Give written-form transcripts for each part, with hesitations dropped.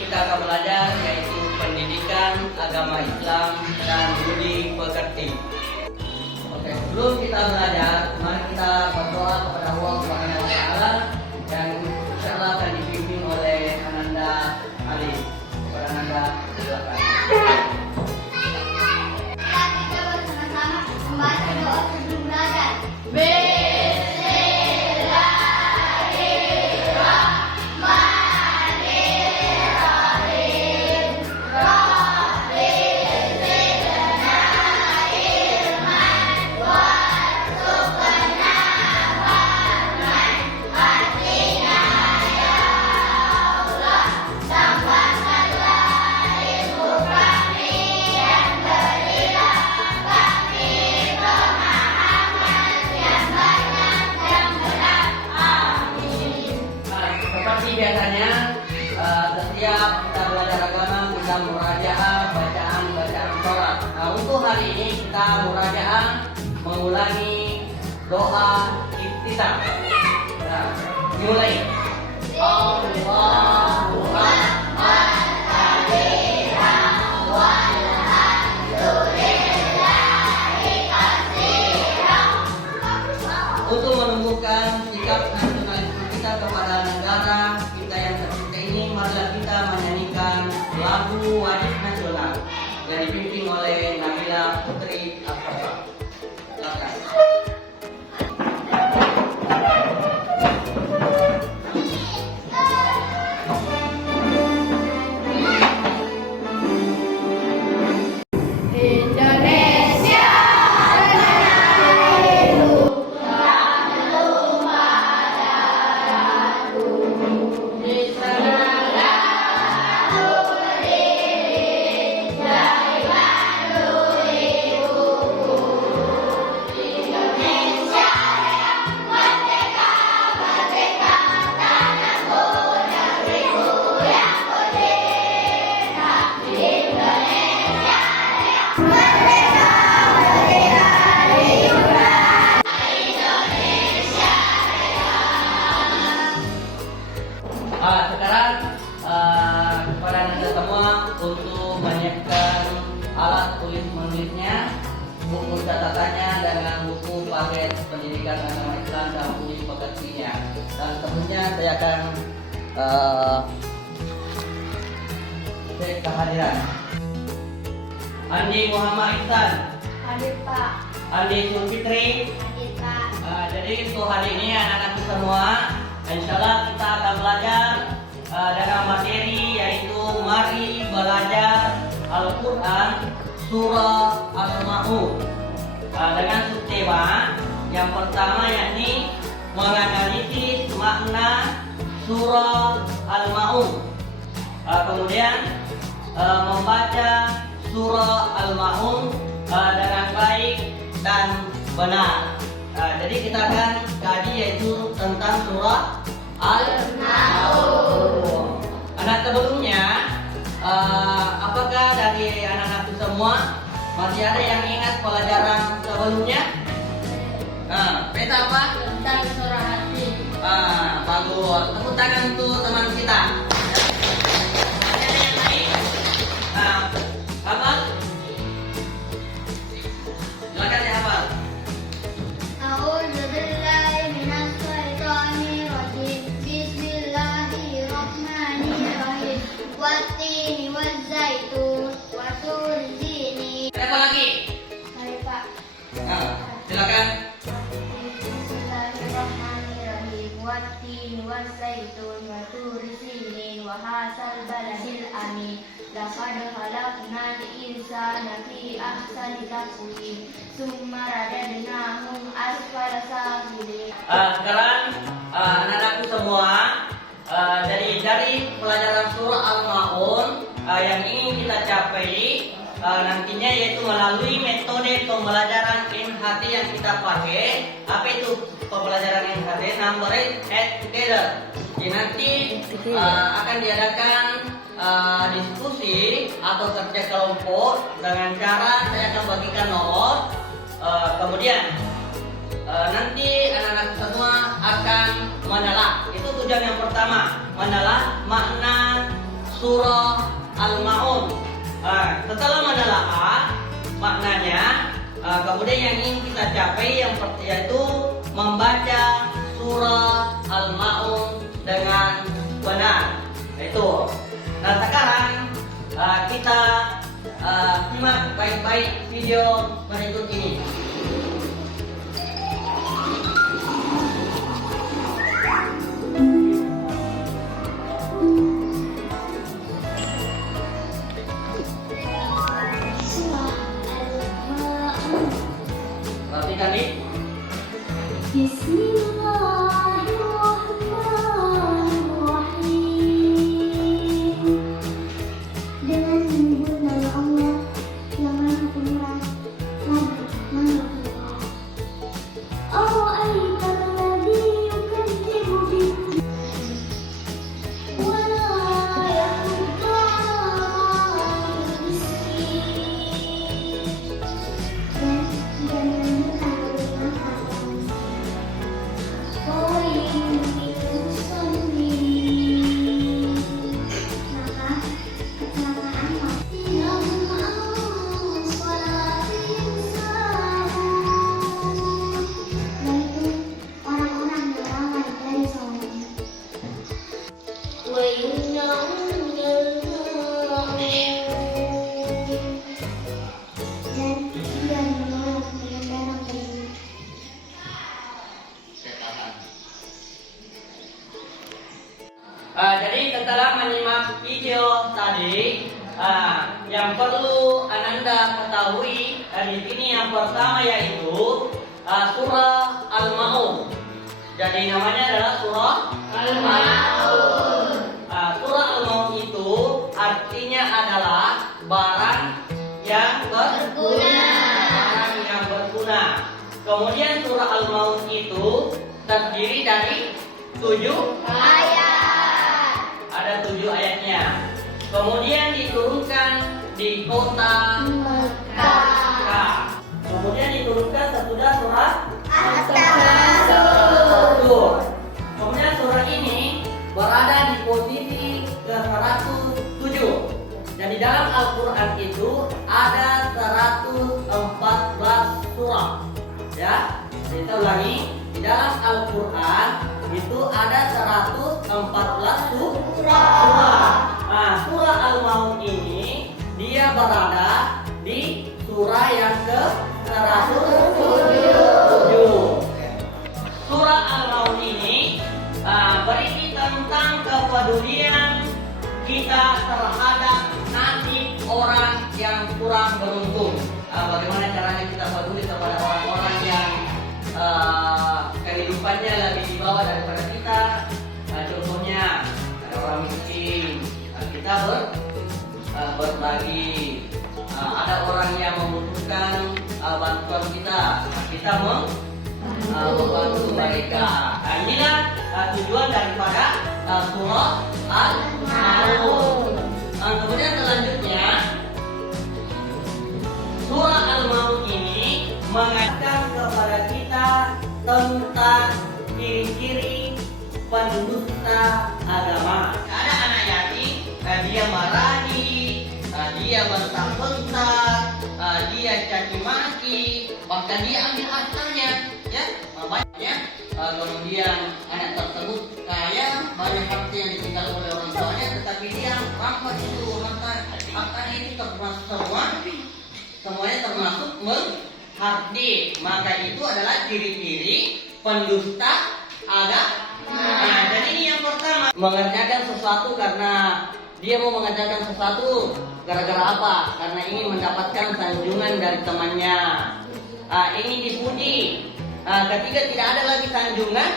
kita akan belajar yaitu pendidikan agama Islam dan budi pekerti. Oke, sebelum kita belajar, mari kita berdoa kepada Allah Subhanahu wa taala dan insyaallah akan dipimpin oleh Ananda Ali. Kepada Ananda, silakan. Kita bersama-sama membaca doa sebelum belajar. Biasanya setiap kita belajar agama kita murajaah bacaan sholat. Nah, untuk hari ini kita murajaah mengulangi doa iftitah. Nah, mulai. Allahu Akbar. Untuk menumbuhkan sikap nasionalisme kita kepada negara kita yang tercinta ini, marilah kita menyanyikan lagu wajib nasional yang dipimpin oleh Nabila Putri Akhaba. Silakan. Sekarang kepada Anda semua untuk menyiapkan alat tulis menulisnya, buku catatannya dengan buku paket pendidikan agama Islam dan budi pekertinya. Dan tentunya saya akan cek kehadiran. Andi Muhammad Ihsan. Hadir Pak. Andi Sulfitri. Hadir Pak. Jadi untuk hari ini anak-anakku semua, insyaallah kita akan belajar dengan materi yaitu mari belajar Al-Quran surah Al-Ma'un dengan subtema yang pertama yakni menganalisis makna surah Al-Ma'un, kemudian membaca surah Al-Ma'un dengan baik dan benar. Jadi kita akan kaji yaitu tentang surah Al-Ma'un. Anak sebelumnya, apakah dari anak-anakku semua masih ada yang ingat pelajaran sebelumnya? Peta apa? Tentang surah hati. Bagus. Tepuk tangan untuk teman kita. Ada yang lain? Hafal? Silakan dihafal. A'udzu billahi minasy syaithanir rajim. Bismillahirrahmanirrahim. Wat-tini waz-zaitun wa tur sinin. Apa lagi? Mari Pak. Silakan. Bismillahirrahmanirrahim. Wat-tini waz-zaitun wa tur sinin wa hasal baladil amin. Laqad khalaqnal insana fi ahsani taqwim. Summa radadnahu asfala safilin. Sekarang anak-anakku semua, dari pelajaran surah Al-Ma'un yang ingin kita capai nantinya yaitu melalui metode pembelajaran MHT yang kita pakai. Apa itu pembelajaran MHT? Numbering Add Together. Jadi nanti akan diadakan diskusi atau kerja kelompok dengan cara saya akan bagikan nomor. Kemudian nanti anak-anak semua akan menelah. Itu tujuan yang pertama, menelah makna surah Al-Maun. Setelah menelaah maknanya, kemudian yang ingin kita capai yaitu membaca surah Al-Maun dengan benar. Itu. Nah sekarang kita simak baik-baik video berikut ini. Perhatikan nih. Bismillahirrahmanirrahim. Dengan menyebut nama Allah yang Maha Pemurah lagi Maha Pemurah. Ara'aital ladzi yukadzibu bid-din wa la yahuddu 'alal miskin. Dan jangan makan wailun lil musallin. Maka kecelakaanlah yang salatihim sahun, yaitu orang-orang yang lalai dari salatnya. Wailun lahum dan dia menolak pengendara bayinya. Jadi setelah menyimak video tadi, yang perlu Ananda ketahui di sini yang pertama yaitu surah Al-Maun. Jadi namanya adalah surah Al-Maun. Surah Al-Maun itu artinya adalah barang yang berguna. Barang yang berguna. Kemudian surah Al-Maun itu terdiri dari 7 Ayat. ada 7 ayatnya. Kemudian diturunkan di kota Mekah. Kemudian diturunkan sesudah surah At-Takasur. Kemudian surah ini berada di posisi ke-107. Dan di dalam Al-Quran itu ada 114 surah. Ya, kita ulangi. Di dalam Al-Quran itu ada 114 surah. Nah, surah Al-Maun ini dia berada di surah yang ke-107. Surah Al-Maun ini berisi tentang kepedulian kita terhadap nasib orang yang kurang beruntung. Bagaimana caranya kita peduli kepada orang-orang yang kehidupannya lebih di bawah daripada kita. Contohnya ada orang miskin, kita berbagi. Ada orang yang membutuhkan bantuan kita membantu mereka. Inilah tujuan daripada surah Al-Maun. Kemudian selanjutnya surah Al-Maun ini mengajarkan kepada kita tentang ciri-ciri pendusta agama. Ada anak yatim, dia marahi, dia bentak-bentak, dia caci maki, bahkan dia ambil hartanya, ya, banyak. Kemudian anak tersebut kaya, banyak harta yang ditinggal oleh orang tuanya, tetapi dia rampas itu hartanya itu termasuk semuanya termasuk menghardi. Maka itu adalah ciri-ciri pendusta agama. Nah, jadi ini yang pertama, mengerjakan sesuatu karena dia mau mengerjakan sesuatu gara-gara apa? Karena ingin mendapatkan sanjungan dari temannya, ingin dipuji. Ketika tidak ada lagi sanjungan,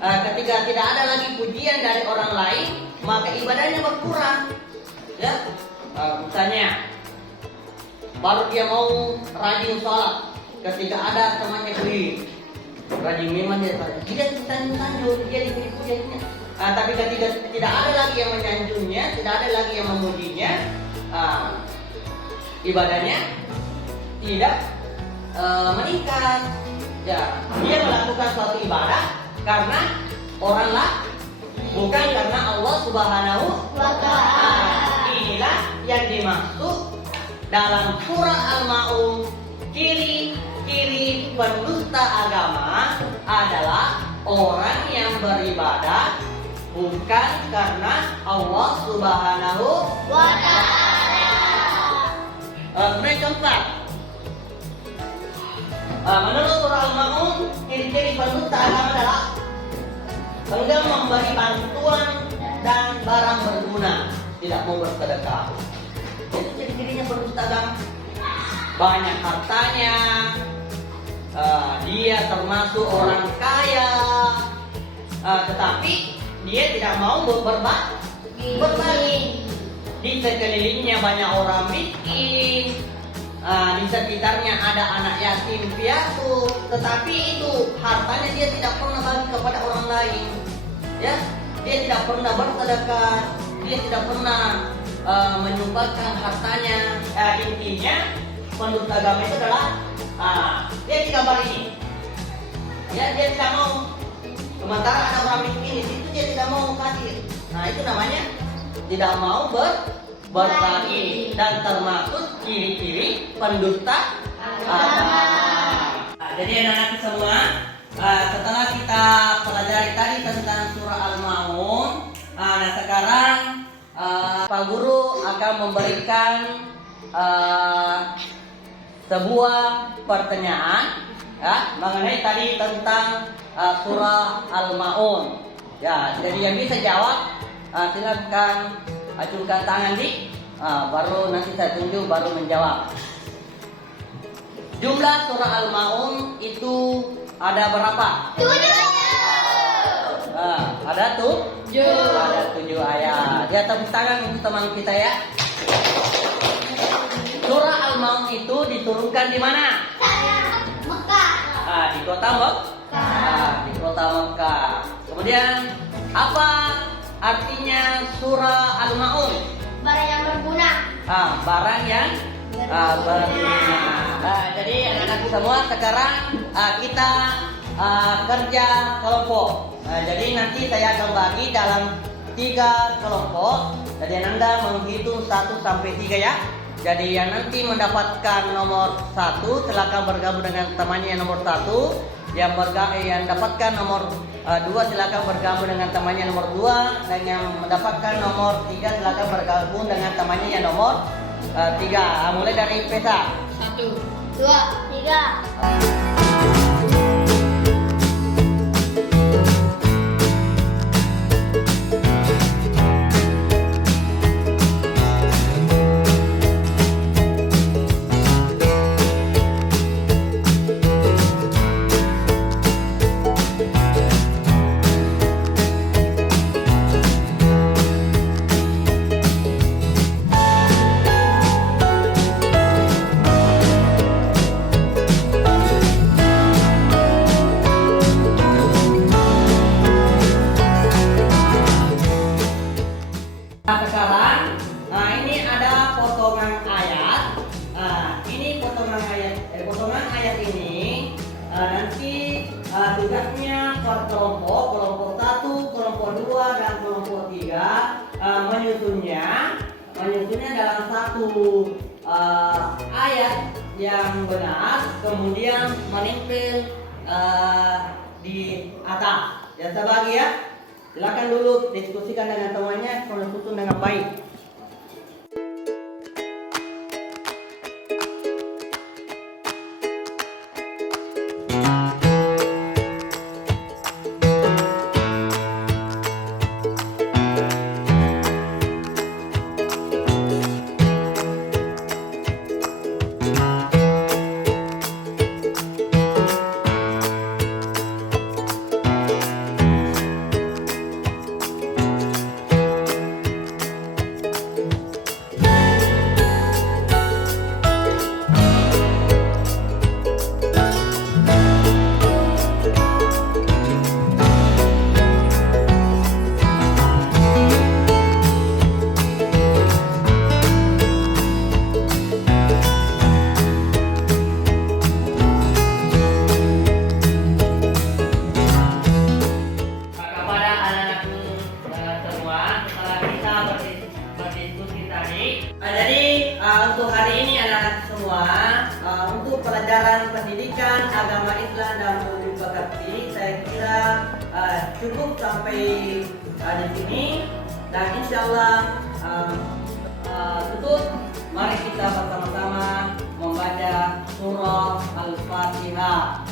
ketika tidak ada lagi pujian dari orang lain, maka ibadahnya berkurang. Ya, misalnya baru dia mau rajin sholat, ketika ada temannya beri rajin memang dia tidak sanjung, dia diberi pujiannya. Tapi ketika tidak ada lagi yang menyanjungnya, tidak ada lagi yang memujinya, ibadahnya tidak meningkat. Ya, dia melakukan suatu ibadah karena orang lain, bukan karena Allah Subhanahu wa Ta'ala. dalam surah Al-Maun, ciri-ciri pendusta agama adalah orang yang beribadah bukan karena Allah Subhanahu wa ta'ala. Kemudian contoh, menurut surah Al-Maun, ciri-ciri pendusta agama adalah enggan memberi bantuan dan barang berguna, tidak mau bersedekah. Itu ciri-cirinya pendusta agama. Banyak hartanya, dia termasuk orang kaya, tetapi dia tidak mau berbagi. Di sekelilingnya banyak orang miskin, di sekitarnya ada anak yatim piatu, tetapi itu hartanya dia tidak pernah bagi kepada orang lain. Ya, dia tidak pernah bersedekah, dia tidak pernah menyumbangkan hartanya. Intinya pendusta agama itu adalah dia tidak bagi, ya, dia tidak mau. Sementara ada orang miskin di situ dia tidak mau kasih. Nah, itu namanya tidak mau berbagi dan termasuk ciri-ciri pendusta agama. Jadi anak-anak semua, setelah kita pelajari tadi tentang surah Al-Maun, nah sekarang Pak Guru akan memberikan sebuah pertanyaan, ya, mengenai tadi tentang surah Al-Maun. Ya, jadi yang bisa jawab silakan acungkan tangan baru nanti saya tunjuk baru menjawab. Jumlah surah Al-Maun itu ada berapa? 7. Ada tuh? 7. Ada 7 ayat. Ya, tepuk tangan untuk teman kita ya. Surah Al-Maun itu diturunkan di mana? Mekah. Di kota Mekah. Di kota Mekah. Kemudian apa artinya surah Al-Maun? Barang yang berguna. Barang yang berguna. Jadi anak-anak semua sekarang kita kerja kelompok. Jadi nanti saya akan bagi dalam 3 kelompok. Jadi Anda menghitung 1 sampai 3 ya. Jadi yang nanti mendapatkan nomor 1 silakan bergabung dengan temannya yang nomor 1. Yang mendapatkan nomor 2 silakan bergabung dengan temannya nomor 2, dan yang mendapatkan nomor 3 silakan bergabung dengan temannya yang nomor 3. Mulai dari Pesa. 1, 2, 3. Sekarang, ini ada potongan ayat. Ini potongan ayat ini nanti tugasnya per kelompok, kelompok 1, kelompok 2, dan kelompok 3 menyusunnya dalam satu ayat yang benar, kemudian menempel di atas. Ya, terbagi ya. Silakan dulu diskusikan dengan temannya, kalau susun dengan baik. Untuk hari ini semua, untuk pelajaran pendidikan agama Islam dan budi pekerti saya kira cukup sampai di sini, dan insya Allah tutup. Mari kita bersama-sama membaca surah Al-Fatihah.